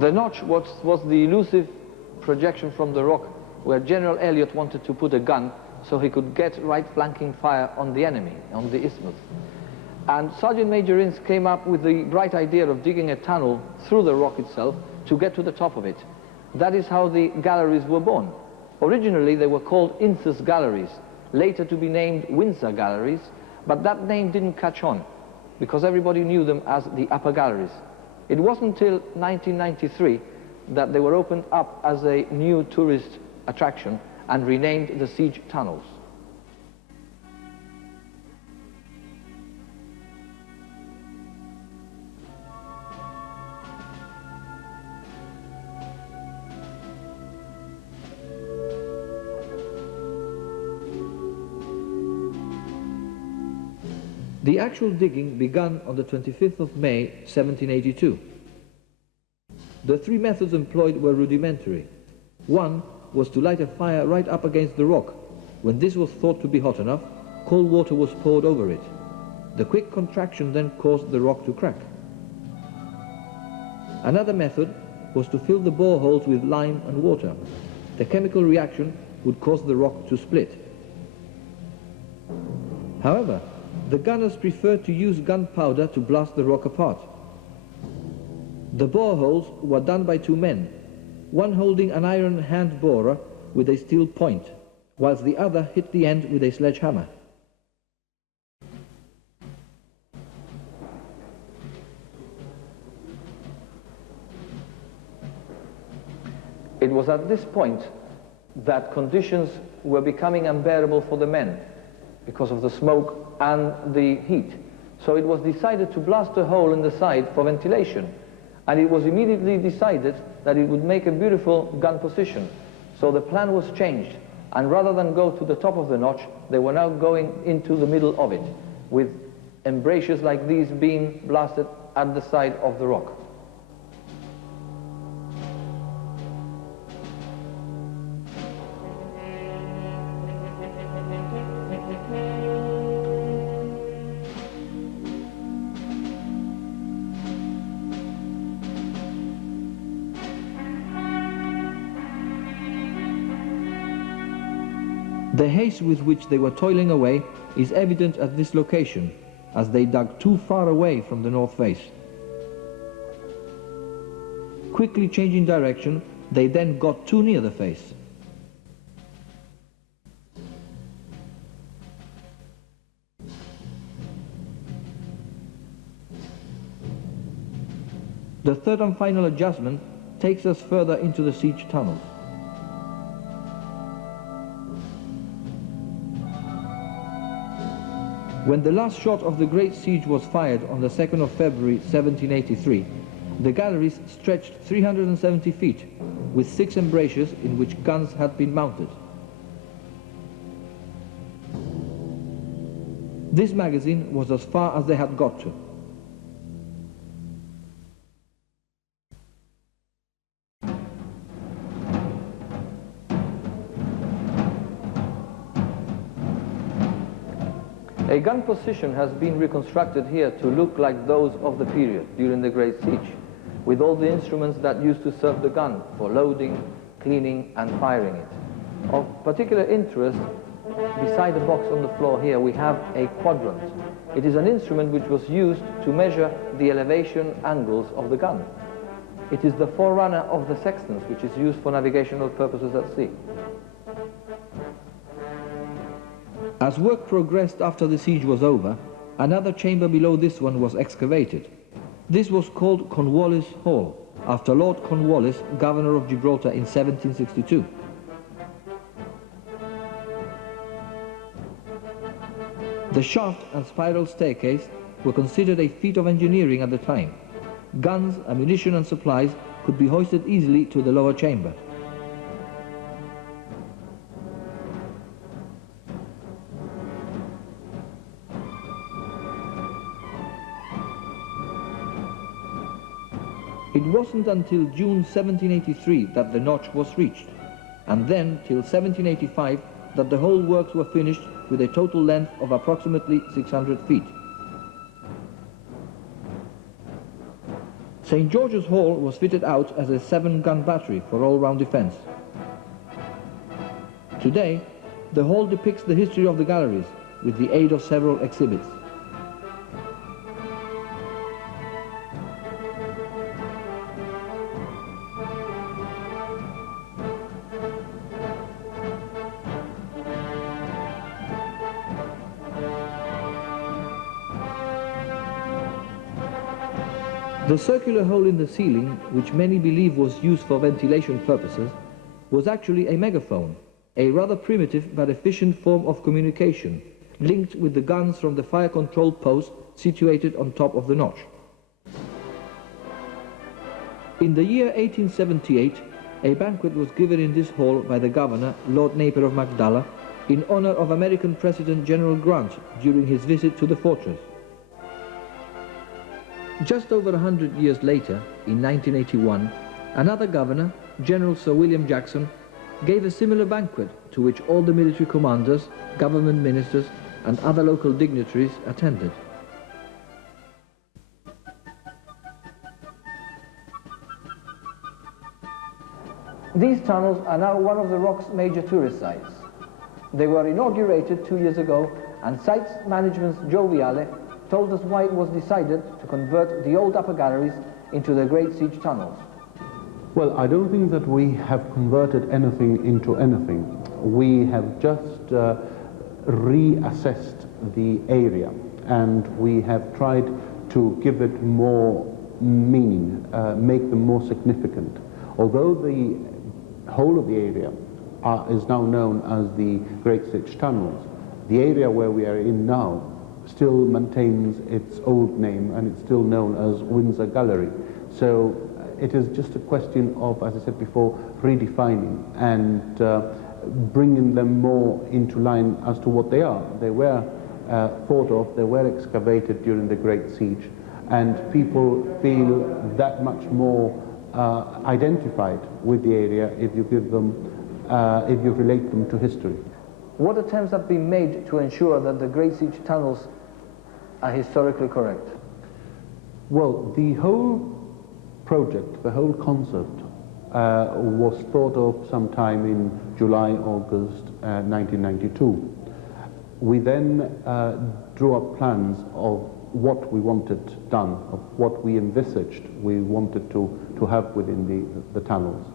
The notch was the elusive projection from the rock where General Elliot wanted to put a gun so he could get right flanking fire on the enemy, on the isthmus. And Sergeant Major Ince came up with the bright idea of digging a tunnel through the rock itself to get to the top of it. That is how the galleries were born. Originally they were called Ince's Galleries, later to be named Windsor Galleries, but that name didn't catch on because everybody knew them as the Upper Galleries. It wasn't until 1993 that they were opened up as a new tourist attraction and renamed the Siege Tunnels. The actual digging began on the 25th of May, 1782. The three methods employed were rudimentary. One was to light a fire right up against the rock. When this was thought to be hot enough, cold water was poured over it. The quick contraction then caused the rock to crack. Another method was to fill the boreholes with lime and water. The chemical reaction would cause the rock to split. However, the gunners preferred to use gunpowder to blast the rock apart. The boreholes were done by two men, one holding an iron hand borer with a steel point, whilst the other hit the end with a sledgehammer. It was at this point that conditions were becoming unbearable for the men because of the smoke and the heat. So it was decided to blast a hole in the side for ventilation. And it was immediately decided that it would make a beautiful gun position. So the plan was changed. And rather than go to the top of the notch, they were now going into the middle of it, with embrasures like these being blasted at the side of the rock. The haste with which they were toiling away is evident at this location, as they dug too far away from the north face. Quickly changing direction, they then got too near the face. The third and final adjustment takes us further into the siege tunnels. When the last shot of the great siege was fired on the 2nd of February 1783, the galleries stretched 370 feet, with 6 embrasures in which guns had been mounted. This magazine was as far as they had got to. A gun position has been reconstructed here to look like those of the period during the Great Siege, with all the instruments that used to serve the gun for loading, cleaning and firing it. Of particular interest, beside the box on the floor here, we have a quadrant. It is an instrument which was used to measure the elevation angles of the gun. It is the forerunner of the sextants, which is used for navigational purposes at sea. As work progressed after the siege was over, another chamber below this one was excavated. This was called Cornwallis Hall, after Lord Cornwallis, governor of Gibraltar in 1762. The shaft and spiral staircase were considered a feat of engineering at the time. Guns, ammunition and supplies could be hoisted easily to the lower chamber. It wasn't until June 1783 that the notch was reached, and then till 1785 that the whole works were finished with a total length of approximately 600 feet. St. George's Hall was fitted out as a 7-gun battery for all-round defense. Today, the hall depicts the history of the galleries with the aid of several exhibits. The circular hole in the ceiling, which many believe was used for ventilation purposes, was actually a megaphone, a rather primitive but efficient form of communication, linked with the guns from the fire control post situated on top of the notch. In the year 1878, a banquet was given in this hall by the governor, Lord Napier of Magdala, in honor of American President General Grant during his visit to the fortress. Just over 100 years later, in 1981, another governor, General Sir William Jackson, gave a similar banquet to which all the military commanders, government ministers and other local dignitaries attended. These tunnels are now one of the Rock's major tourist sites. They were inaugurated 2 years ago, and Sights Management's Joe Viale told us why it was decided to convert the old upper galleries into the Great Siege tunnels. Well, I don't think that we have converted anything into anything. We have just reassessed the area, and we have tried to give it more meaning, make them more significant. Although the whole of the area is now known as the Great Siege Tunnels, the area where we are in now still maintains its old name, and it's still known as Windsor Gallery. So it is just a question of, as I said before, redefining and bringing them more into line as to what they are. They were thought of, they were excavated during the Great Siege, and people feel that much more identified with the area if you give them, if you relate them to history. What attempts have been made to ensure that the Great Siege tunnels are historically correct? Well, the whole project, the whole concept, was thought of sometime in July, August 1992. We then drew up plans of what we wanted done, of what we envisaged we wanted to have within the tunnels.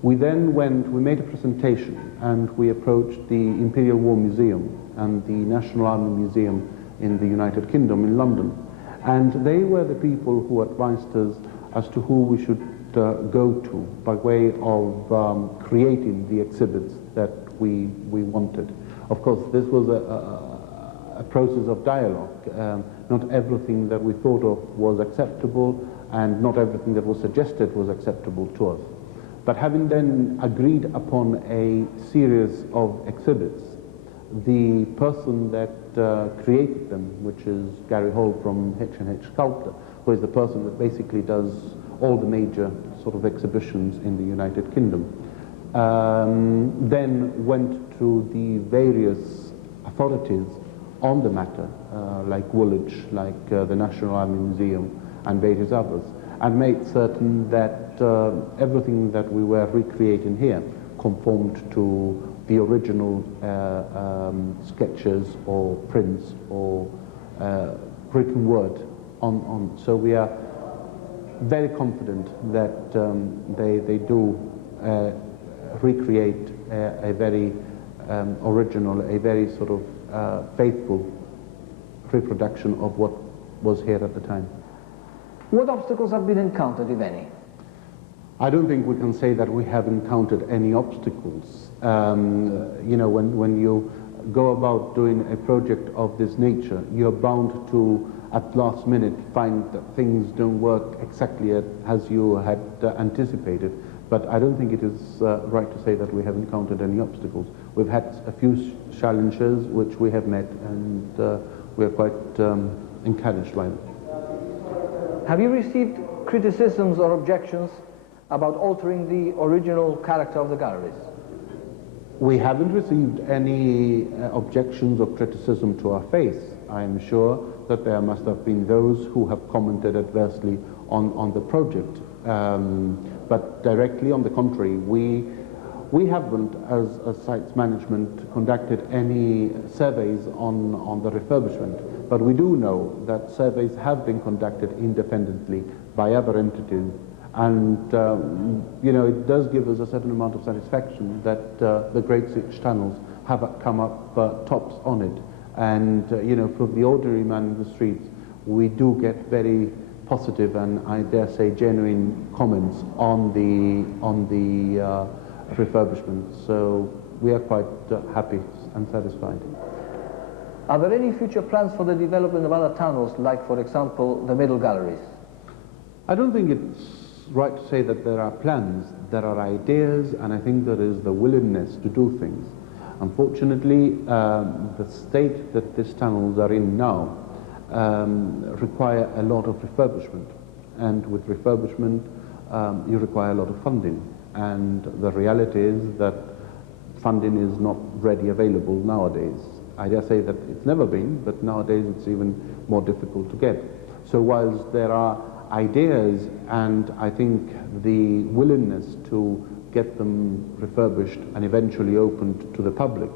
We then we made a presentation, and we approached the Imperial War Museum and the National Army Museum in the United Kingdom in London. And they were the people who advised us as to who we should go to by way of creating the exhibits that we wanted. Of course, this was a process of dialogue. Not everything that we thought of was acceptable, and not everything that was suggested was acceptable to us. But having then agreed upon a series of exhibits, the person that created them, which is Gary Hall from H&H Sculptor, who is the person that basically does all the major sort of exhibitions in the United Kingdom, then went to the various authorities on the matter, like Woolwich, like the National Army Museum and various others, and made certain that everything that we were recreating here conformed to the original sketches or prints or written word on. So we are very confident that they do recreate a very original, a very sort of faithful reproduction of what was here at the time. What obstacles have been encountered, if any? I don't think we can say that we have encountered any obstacles. You know, when you go about doing a project of this nature, you're bound to, at last minute, find that things don't work exactly as you had anticipated. But I don't think it is right to say that we have encountered any obstacles. We've had a few challenges which we have met, and we're quite encouraged by them. Have you received criticisms or objections about altering the original character of the galleries? We haven't received any objections or criticism to our face. I am sure that there must have been those who have commented adversely on the project. But directly, on the contrary, we haven't, as Sights Management, conducted any surveys on the refurbishment, but we do know that surveys have been conducted independently by other entities, and you know, it does give us a certain amount of satisfaction that the Great Six tunnels have come up tops on it, and you know, from the ordinary man in the streets, we do get very positive and, I dare say, genuine comments on the refurbishment. So we are quite happy and satisfied. Are there any future plans for the development of other tunnels, like, for example, the middle galleries? I don't think it's right to say that there are plans. There are ideas, and I think there is the willingness to do things. Unfortunately, the state that these tunnels are in now require a lot of refurbishment, and with refurbishment you require a lot of funding, and the reality is that funding is not readily available nowadays. I dare say that it's never been, but nowadays it's even more difficult to get. So whilst there are ideas and I think the willingness to get them refurbished and eventually opened to the public,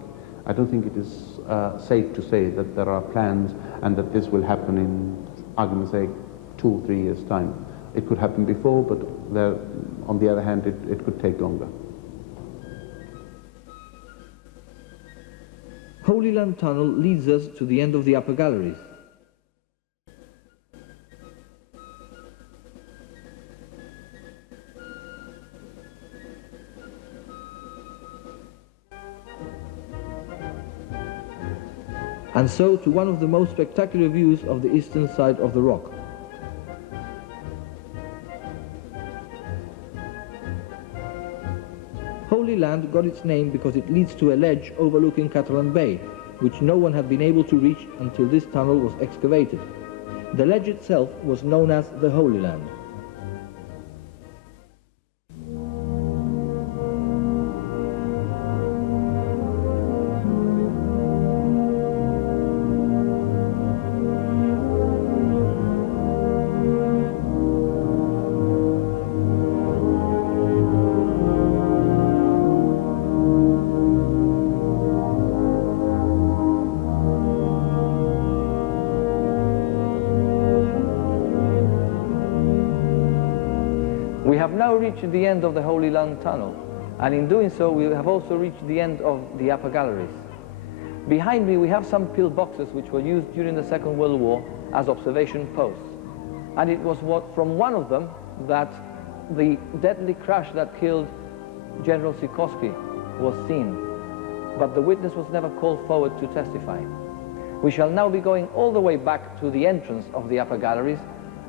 I don't think it is safe to say that there are plans and that this will happen in, argument's sake, 2 or 3 years' time. It could happen before, but there, on the other hand, it could take longer. Holy Land Tunnel leads us to the end of the upper galleries. And so to one of the most spectacular views of the eastern side of the rock. Holy Land got its name because it leads to a ledge overlooking Catalan Bay, which no one had been able to reach until this tunnel was excavated. The ledge itself was known as the Holy Land. We have now reached the end of the Holy Land Tunnel, and in doing so we have also reached the end of the upper galleries. Behind me we have some pillboxes which were used during the Second World War as observation posts, and it was from one of them that the deadly crash that killed General Sikorsky was seen, but the witness was never called forward to testify. We shall now be going all the way back to the entrance of the upper galleries,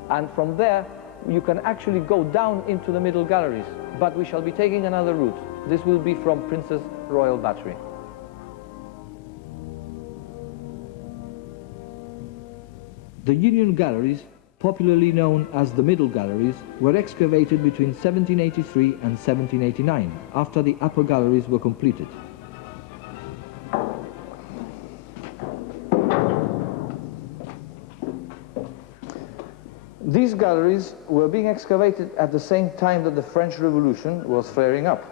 and from there you can actually go down into the middle galleries, but we shall be taking another route. This will be from Princess Royal Battery. The Union Galleries, popularly known as the Middle Galleries, were excavated between 1783 and 1789, after the upper galleries were completed. These galleries were being excavated at the same time that the French Revolution was flaring up.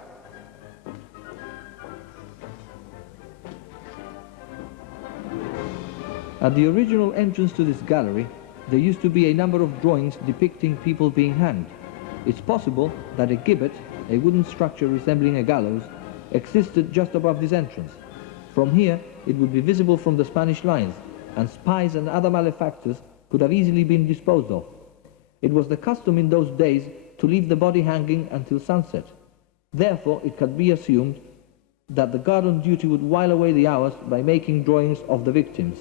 At the original entrance to this gallery, there used to be a number of drawings depicting people being hanged. It's possible that a gibbet, a wooden structure resembling a gallows, existed just above this entrance. From here, it would be visible from the Spanish lines, and spies and other malefactors could have easily been disposed of. It was the custom in those days to leave the body hanging until sunset. Therefore, it can be assumed that the guard on duty would while away the hours by making drawings of the victims.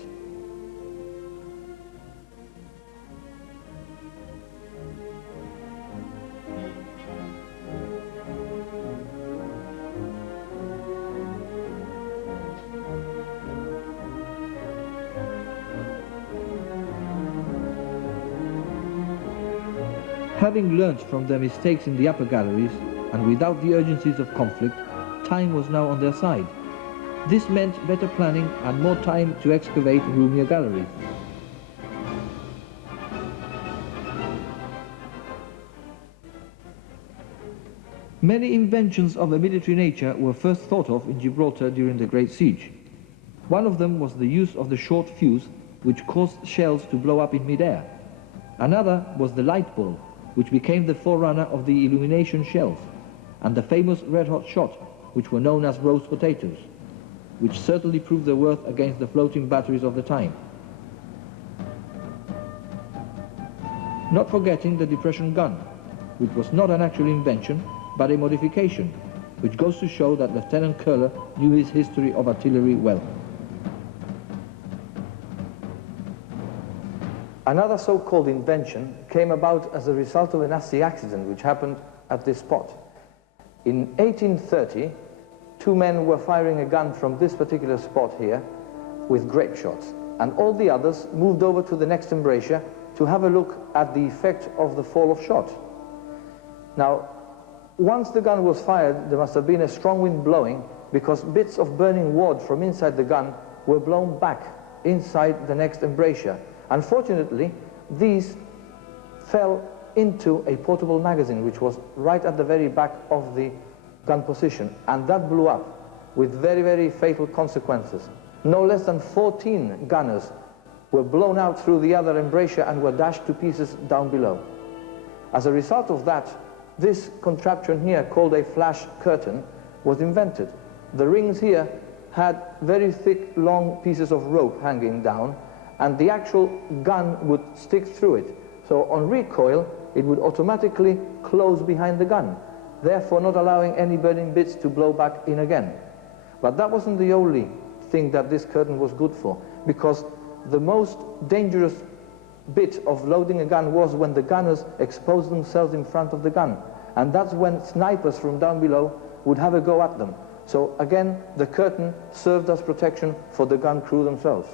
Having learnt from their mistakes in the upper galleries, and without the urgencies of conflict, time was now on their side. This meant better planning and more time to excavate roomier galleries. Many inventions of a military nature were first thought of in Gibraltar during the Great Siege. One of them was the use of the short fuse, which caused shells to blow up in mid-air. Another was the light bulb, which became the forerunner of the illumination shells, and the famous red-hot shot, which were known as roast potatoes, which certainly proved their worth against the floating batteries of the time. Not forgetting the depression gun, which was not an actual invention, but a modification, which goes to show that Lieutenant Köhler knew his history of artillery well. Another so-called invention came about as a result of a nasty accident which happened at this spot. In 1830, two men were firing a gun from this particular spot here with grape shots, and all the others moved over to the next embrasure to have a look at the effect of the fall of shot. Now, once the gun was fired, there must have been a strong wind blowing, because bits of burning wood from inside the gun were blown back inside the next embrasure. Unfortunately, these fell into a portable magazine, which was right at the very back of the gun position, and that blew up with very, very fatal consequences. No less than 14 gunners were blown out through the other embrasure and were dashed to pieces down below. As a result of that, this contraption here, called a flash curtain, was invented. The rings here had very thick, long pieces of rope hanging down, and the actual gun would stick through it. So on recoil, it would automatically close behind the gun, therefore not allowing any burning bits to blow back in again. But that wasn't the only thing that this curtain was good for, because the most dangerous bit of loading a gun was when the gunners exposed themselves in front of the gun, and that's when snipers from down below would have a go at them. So again, the curtain served as protection for the gun crew themselves.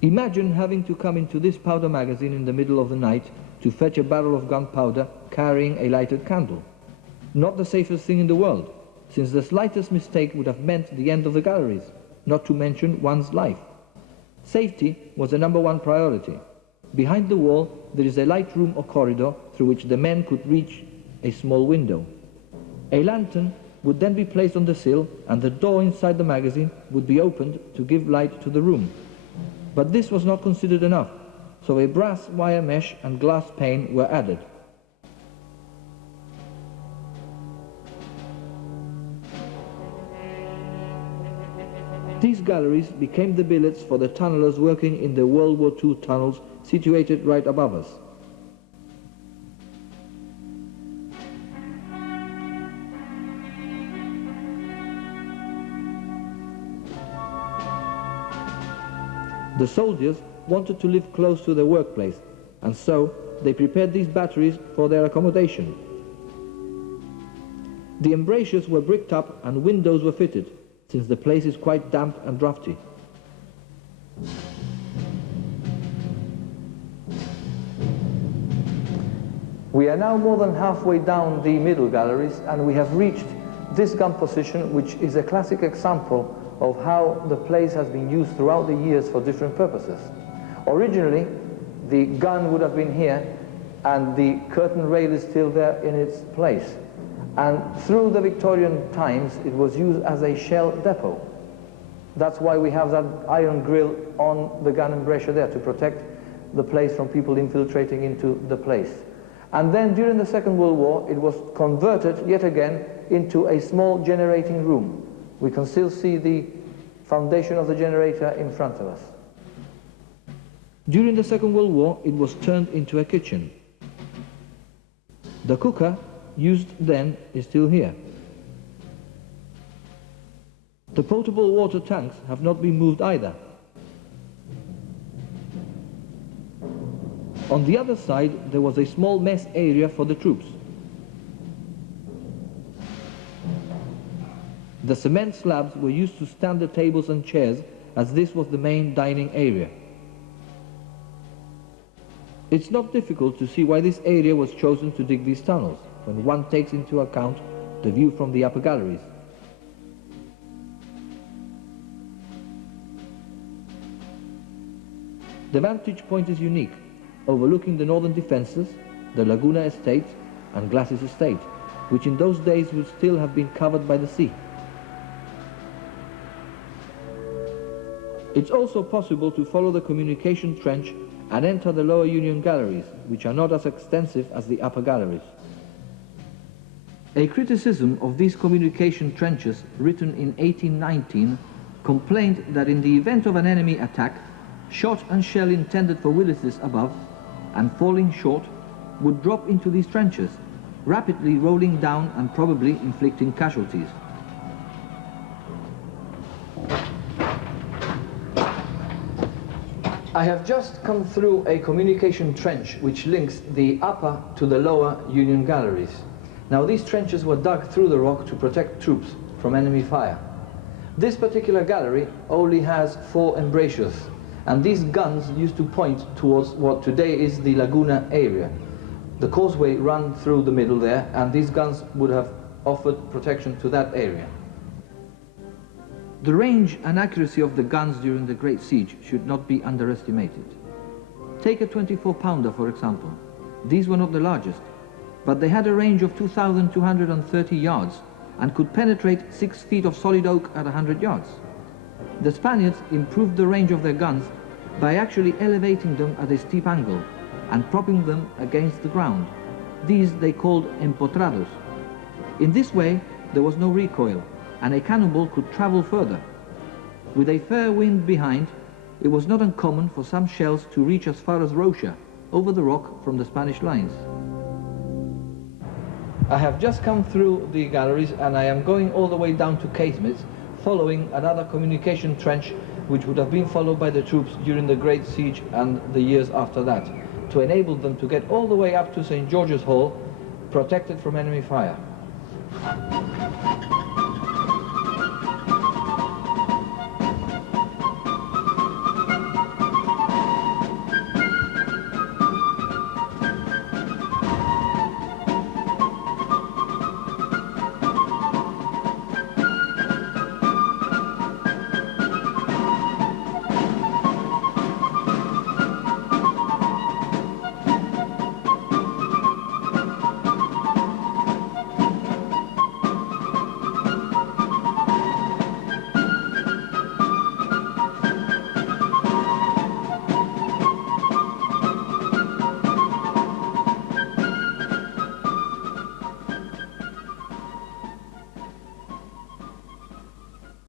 Imagine having to come into this powder magazine in the middle of the night to fetch a barrel of gunpowder carrying a lighted candle. Not the safest thing in the world, since the slightest mistake would have meant the end of the galleries, not to mention one's life. Safety was the #1 priority. Behind the wall there is a light room or corridor through which the men could reach a small window. A lantern would then be placed on the sill, and the door inside the magazine would be opened to give light to the room. But this was not considered enough, so a brass wire mesh and glass pane were added. These galleries became the billets for the tunnelers working in the World War II tunnels situated right above us. The soldiers wanted to live close to their workplace, and so they prepared these batteries for their accommodation. The embrasures were bricked up and windows were fitted, since the place is quite damp and drafty. We are now more than halfway down the middle galleries, and we have reached this gun position, which is a classic example of how the place has been used throughout the years for different purposes. Originally, the gun would have been here, and the curtain rail is still there in its place. And through the Victorian times, it was used as a shell depot. That's why we have that iron grill on the gun embrasure there, to protect the place from people infiltrating into the place. And then during the Second World War, it was converted yet again into a small generating room. We can still see the foundation of the generator in front of us. During the Second World War, it was turned into a kitchen. The cooker used then is still here. The potable water tanks have not been moved either. On the other side, there was a small mess area for the troops. The cement slabs were used to stand the tables and chairs, as this was the main dining area. It's not difficult to see why this area was chosen to dig these tunnels, when one takes into account the view from the upper galleries. The vantage point is unique, overlooking the northern defences, the Laguna estate and Glacis estate, which in those days would still have been covered by the sea. It's also possible to follow the communication trench and enter the lower Union galleries, which are not as extensive as the upper galleries. A criticism of these communication trenches, written in 1819, complained that in the event of an enemy attack, shot and shell intended for Willis's above and falling short would drop into these trenches, rapidly rolling down and probably inflicting casualties. I have just come through a communication trench which links the upper to the lower Union galleries. Now these trenches were dug through the rock to protect troops from enemy fire. This particular gallery only has 4 embrasures, and these guns used to point towards what today is the Laguna area. The causeway ran through the middle there, and these guns would have offered protection to that area. The range and accuracy of the guns during the Great Siege should not be underestimated. Take a 24-pounder, for example. These were not the largest, but they had a range of 2,230 yards and could penetrate 6 feet of solid oak at 100 yards. The Spaniards improved the range of their guns by actually elevating them at a steep angle and propping them against the ground. These they called Empotrados. In this way, there was no recoil, and a cannonball could travel further. With a fair wind behind, it was not uncommon for some shells to reach as far as Rocha, over the rock from the Spanish lines. I have just come through the galleries, and I am going all the way down to Casemates, following another communication trench which would have been followed by the troops during the Great Siege and the years after that, to enable them to get all the way up to St. George's Hall, protected from enemy fire.